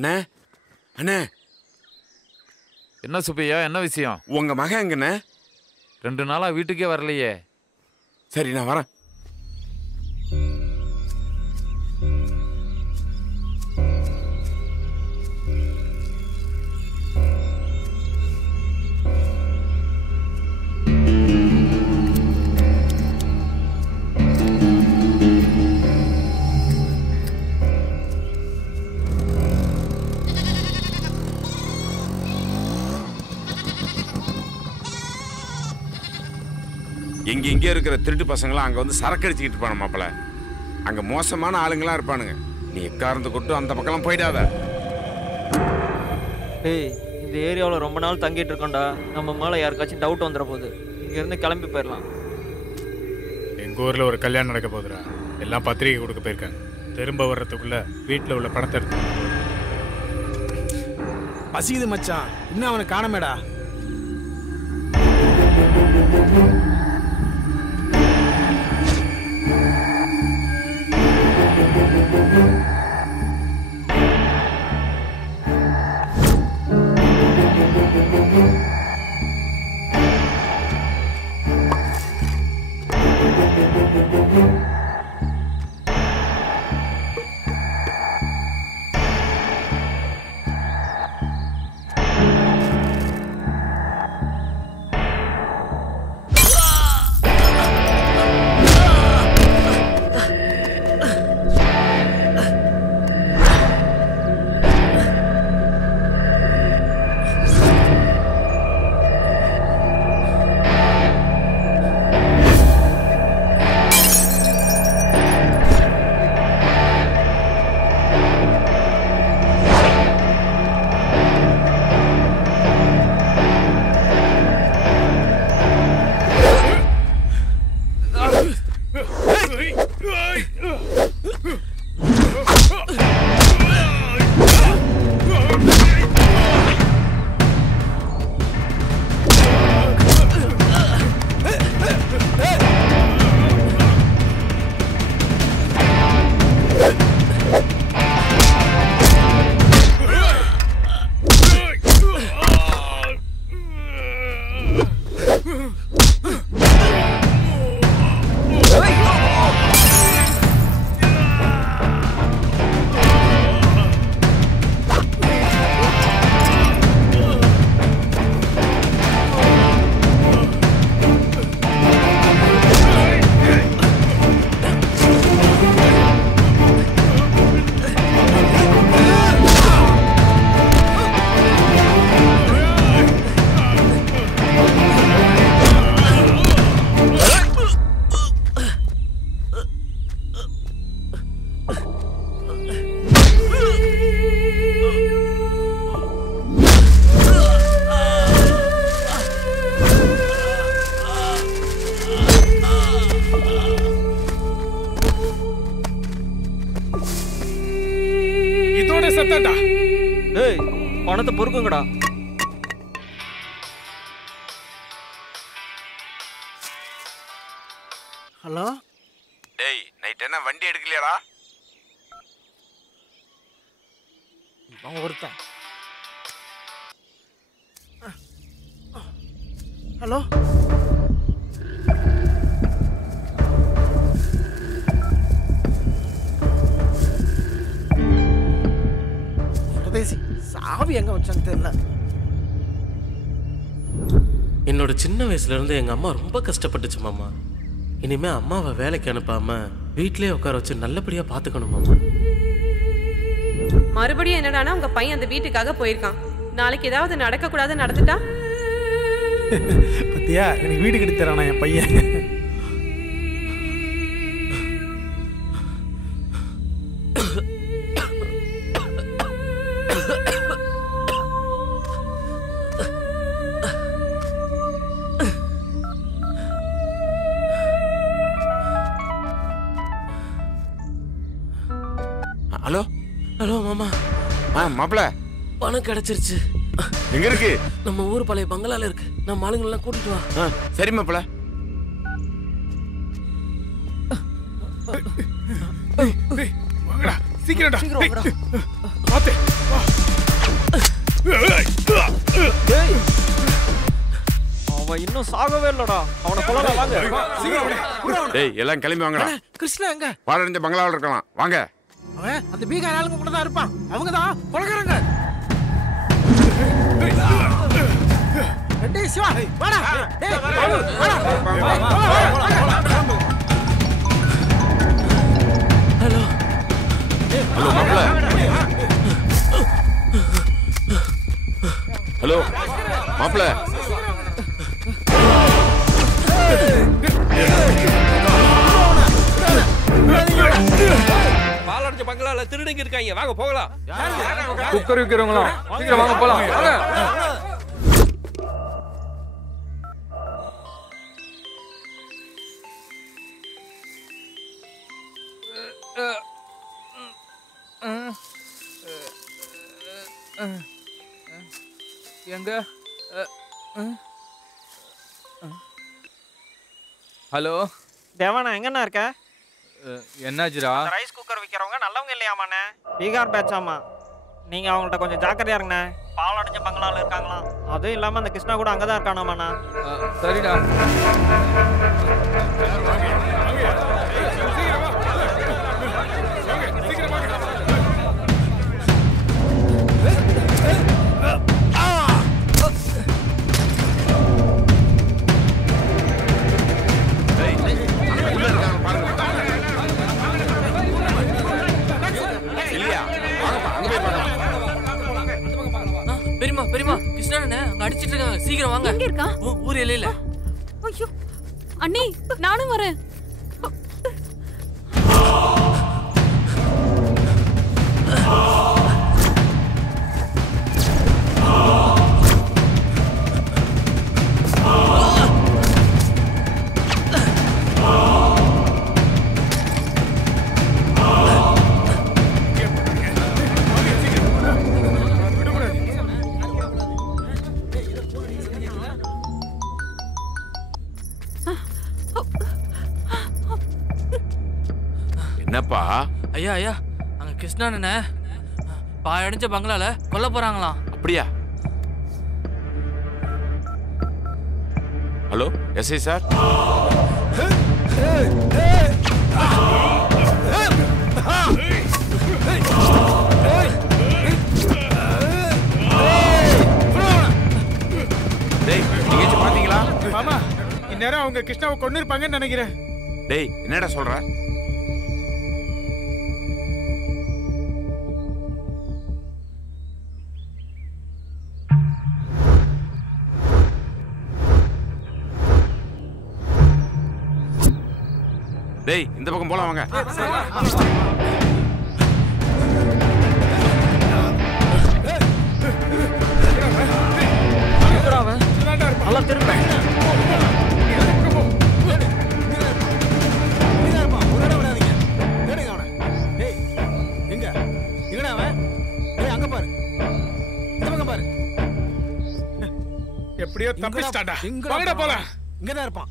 அண்ணே அண்ணே. என்ன சுப்பையா, என்ன விஷயம்? உங்க மகன் எங்கண்ணே? 2 நாளா வீட்டுக்கே வரலையே. சரி நான் வரேன். இங்கே இருக்கிற திருட்டு பசங்களாம் அங்கே வந்து சரக்கு அடிச்சுக்கிட்டு இருப்பான மாப்பிள்ள. அங்கே மோசமான ஆளுங்களாம் இருப்பானுங்க. நீ எக்காரந்து கொட்டு அந்த பக்கம்லாம் போயிடாத. ஏய், இந்த ஏரியாவில் ரொம்ப நாள் தங்கிட்டு இருக்கோம்டா. நம்ம மேலே யாருக்காச்சும் டவுட் வந்துட போகுது. இங்கேருந்து கிளம்பி போயிடலாம். எங்கள் ஊரில் ஒரு கல்யாணம் நடக்க போகுதுடா. எல்லாம் பத்திரிக்கை கொடுக்க போயிருக்காங்க. திரும்ப வர்றதுக்குள்ள வீட்டில் உள்ள பணத்தை எடுத்து. பசிக்குது மச்சான், இன்னும் அவனை காணமேடா. ஏய், பணத்தை பொறுக்குங்கடா. ஹலோ. டேய், நைட் என்ன வண்டி எடுக்கலையாடா? அவன் ஒருத்தன். ஹலோ. சாவி எங்க வச்சான்னு தெரியல. என்னோட சின்ன வயசுல இருந்து எங்க அம்மா ரொம்ப கஷ்டப்பட்டுச்சு மாமா. இனிமே அம்மாவை வேலைக்கு அனுப்பாம வீட்லயே உட்கார வச்சு நல்லபடியா பாத்துக்கணும் மாமா. மறுபடியும் என்னடானா உங்க பையன் அந்த வீட்டுக்காக போயிருக்கான். நாளைக்கு ஏதாவது நடக்க கூடாது நடந்துட்டா பத்தியா, எனக்கு வீடு கட்டி தரானா என் பையன். ஹலோ ஹலோ மாமா. மாப்பிள்ள, பணம் கிடைச்சிருச்சு. எங்க இருக்கு? நம்ம ஊர் பழைய பங்களால இருக்கு. நம்ம ஆளுங்களெல்லாம் கூட்டிட்டு வா. சரி மாப்பிள்ள. சீக்கிரம்டா, பாத்து வா. அவன் இன்னும் சாகவே இல்லடா. அவனை கொல்லலாம் வாங்க. டேய் எல்லாம் கிளம்பி வாங்கடா. கிருஷ்ணா எங்க? பாழடைஞ்ச பங்களாவில் இருக்கலாம் வாங்க. அவன் அந்த பீகார் ஆளுங்க கூட தான் இருப்பான். அவங்க தான் கொலைகாரங்க. டேய் சிவா வாடா. டேய் வாடா. ஹலோ ஹலோ மாப்ள. ஹலோ மாப்ள. பாலடைஞ்ச பங்களால திருடங்க இருக்காங்க. வாங்க போகலாம். குக்கர் விக்கிறவங்களா சீக்கிரம் வாங்க போலாம் வாங்க. எங்க? ஹலோ தேவானா எங்கண்ணா இருக்க? என்னாச்சுடா? ரைஸ் குக்கர் விற்கிறவங்க நல்லவங்க இல்லையாமாண்ணே? பீகார் பேட்சாமா. நீங்க அவங்கள்ட்ட கொஞ்சம் ஜாக்கிரதையா இருங்கண்ணே. பாலடைஞ்ச பங்களால இருக்காங்களாம். அதுவும் இல்லாம அந்த கிருஷ்ணா கூட அங்கதான் இருக்கானாமாண்ணா. சரிடா. பெரியமா பெரியமா கிருஷ்ணாண்ணே அங்க அடிச்சிட்டு இருக்காங்க. சீக்கிரம் வாங்க. எங்க இருக்கா? ஊர் எல்லையில. ஐயோ அண்ணி நானும் வரேன். என்னப்பா? ஐயா ஐயா அங்க கிருஷ்ணாண்ணே பாழடைஞ்ச பங்களால கொல்ல போறாங்களாம். அப்படியா? Hello SI sir. டேய் நீங்க பாத்தீங்களா? மாமா இந்நேரம் அவங்க கிருஷ்ணாவை கொண்டு இருப்பாங்கன்னு நினைக்கிறேன். டேய் என்னடா சொல்ற? டேய் இந்த பக்கம் போலாம் வாங்க. நல்லா திரும்ப. எப்படியோ தப்பிச்சிட்டாடா. வாங்கடா போலாம். இங்கதான் இருப்பான்.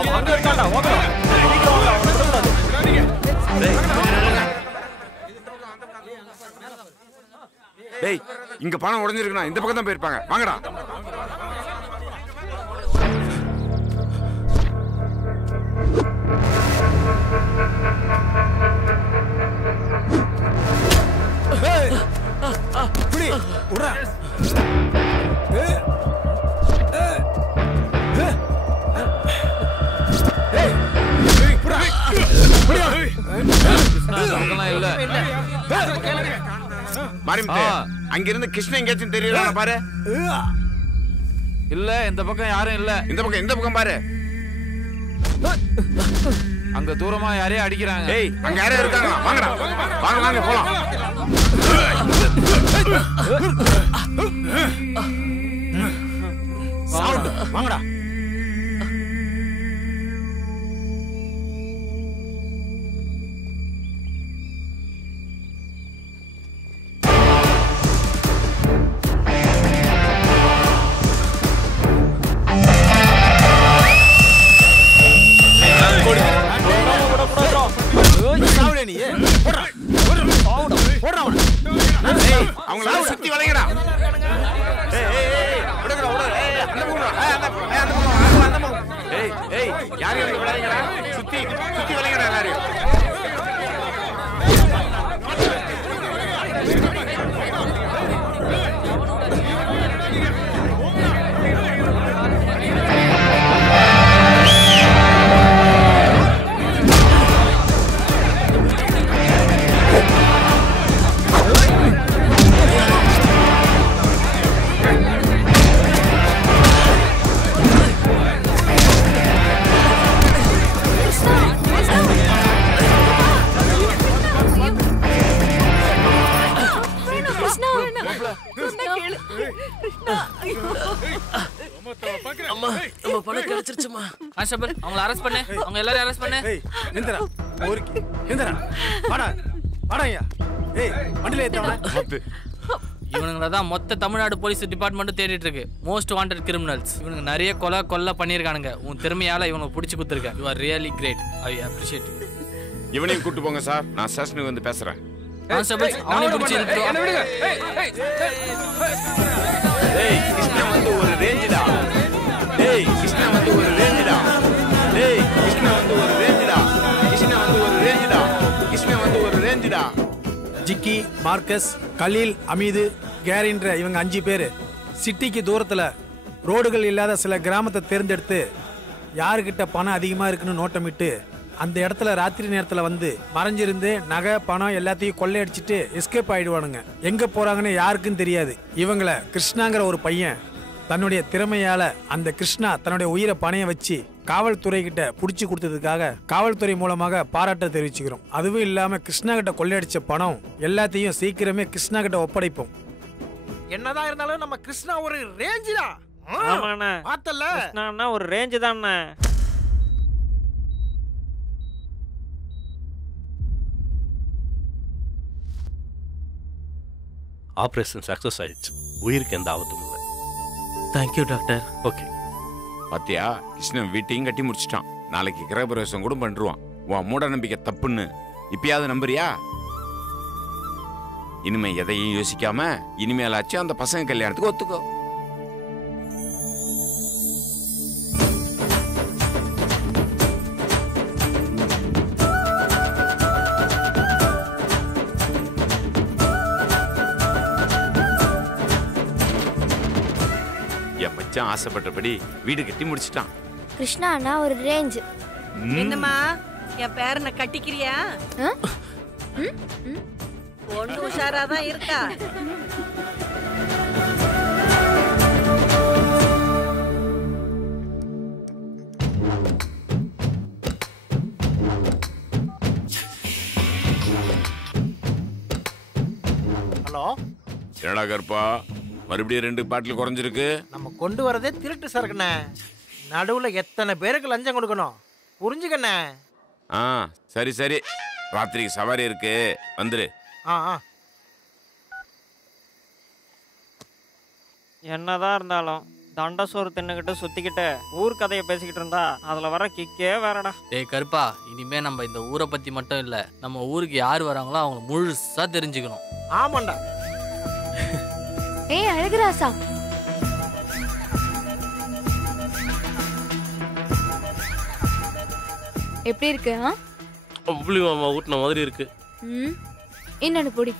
அவன் அங்க இருக்கான்டா. ஓகே டேய் இங்க பணம் உடைஞ்சிருக்குனா இந்த பக்கம் தான் போயிருப்பாங்க. வாங்கடா. புடி உடா. இல்ல மாரிமுத்து அங்க இருந்து கிருஷ்ணன் எங்கேயாச்சும் தெரியல பாரு. இல்ல இந்த பக்கம் யாரும் இல்ல. இந்த பக்கம் பாரு. அங்க தூரமா யாரையும் அடிக்கிறாங்க. டேய் அங்க யாரோ இருக்காங்க. வாங்கடா. வாங்க வாங்க போலாம். வாங்கடா. போடுறா அவனை. அவங்கள சுத்தி வளைங்கடா. விடுங்கடா விடு. அந்த பக்கம் அந்த பக்கம். ஏய் யார் யாருக்கு வளைங்கடா? சுத்தி வளைங்கடா எல்லாரும். அம்மா நம்ம பணம் கிடைச்சிருச்சுமா. கான்ஸ்டபிள் அவங்கள அரெஸ்ட் பண்ணு. அவங்க எல்லாரும் அரெஸ்ட் பண்ணு. நிந்திரா ஊருக்கு நிந்திரா வாடா ஐயா. வண்டியில ஏத்தவன. இவனுங்கள தான் மொத்த தமிழ்நாடு போலீஸ் டிபார்ட்மெண்ட்டும் தேடிட்டு இருக்கு. Most wanted criminals. இவனுங்க நிறைய கொலை பண்ணியிருக்கானுங்க. உன் திறமையால இவங்க பிடிச்சி கொடுத்துருக்க. You are really great. I appreciate you. இவனையும் கூட்டு போங்க சார். நான் ஸ்டேஷனுக்கு வந்து பேசுறேன். கான்ஸ்டபிள் அவனையும் பிடிச்சி என்ன விடுங்க. கிருஷ்ணா வந்து ஒரு ரேஞ்சுடா. கிருஷ்ணா வந்து ஒரு ரேஞ்சுடா. கிருஷ்ணா வந்து ஒரு ரேஞ்சுடா. கிருஷ்ணா வந்து ஒரு ரேஞ்சுடா. கிருஷ்ணா வந்து ஒரு ரேஞ்சுடா. ஜிக்கி, மார்க்கஸ், கலீல், அமீது, கேரின்ற இவங்க 5 பேர் சிட்டிக்கு தூரத்தில் ரோடுகள் இல்லாத சில கிராமத்தை தேர்ந்தெடுத்து யாருக்கிட்ட பணம் அதிகமாக இருக்குன்னு நோட்டமிட்டு அந்த இடத்துல ராத்திரி நேரத்தில் வந்து மறைஞ்சிருந்து நகை பணம் எல்லாத்தையும் கொள்ளையடிச்சிட்டு எஸ்கேப் ஆயிடுவானுங்க. எங்கே போகிறாங்கன்னு யாருக்கும் தெரியாது. இவங்கள கிருஷ்ணாங்கிற ஒரு பையன் தன்னுடைய திறமையால அந்த கிருஷ்ணா தன்னுடைய உயிரை பணைய வச்சு காவல்துறை கிட்ட புடிச்சு கொடுத்ததுக்காக காவல்துறை மூலமாக பாராட்ட தெரிவிச்சுக்கிறோம். அதுவும் இல்லாம கிருஷ்ணா கிட்ட கொள்ளையடிச்ச பணம் எல்லாத்தையும் சீக்கிரமே கிருஷ்ணா கிட்ட ஒப்படைப்போம். என்னதான் இருந்தாலும் நம்ம கிருஷ்ணா ஒரு ரேஞ்சுடா. ஆமாண்ணே. பார்த்தல கிருஷ்ணான்னா ஒரு ரேஞ்சு தானே. ஆபரேஷன் சக்சஸ் ஆயிடுச்சு. உயிருக்கு எந்த ஆபத்தும் இல்லை. Thank you doctor. ஓகே. பாத்தியா, கிருஷ்ணன் வீட்டையும் கட்டி முடிச்சிட்டான். நாளைக்கு கிரகப்பிரவேசம் கூட பண்ணிடுவான். உன் மூட நம்பிக்கை தப்புன்னு இப்பயாவது நம்புறியா? இனிமே எதையும் யோசிக்காம இனிமேலாச்சும் அந்த பசங்க கல்யாணத்துக்கு ஒத்துக்கோ. என் மச்சான் ஆசைப்பட்டபடி வீடு கட்டி முடிச்சிட்டான். கிருஷ்ணா அண்ணா ஒரு ரேஞ்ச். என்னம்மா என் பேரனை கட்டிக்கிறியா? ஒன்று உஷாராதான் இருக்கா. ஹலோ, என்னடா கருப்பா, மறுபடியும் 2 பாட்டில் குறைஞ்சிருக்கு. நம்ம கொண்டு வரதே திருட்டு சரக்குண்ணே. நடுவுல எத்தனை பேருக்கு லஞ்சம் கொடுக்கணும் புரிஞ்சுக்கண்ணே. சரி சரி, ராத்திரிக்கு சவாரி இருக்கு, வந்துரு. என்னதான் இருந்தாலும் தண்ட சோறு தின்னுக்கிட்டு சுத்திக்கிட்டு ஊர் கதையை பேசிக்கிட்டு இருந்தா அதுல வர கிக்கே வேறடா. டேய் கருப்பா, இனிமே நம்ம இந்த ஊரை பத்தி மட்டும் இல்ல, நம்ம ஊருக்கு யார் வராங்களோ அவங்க முழுசா தெரிஞ்சுக்கணும். ஆமாண்டா. ஏய் அழகுராசா, எப்படி இருக்கு? அவ்வளவு மாமா ஊட்டின மாதிரி இருக்கு. என்னன்னு பொடி.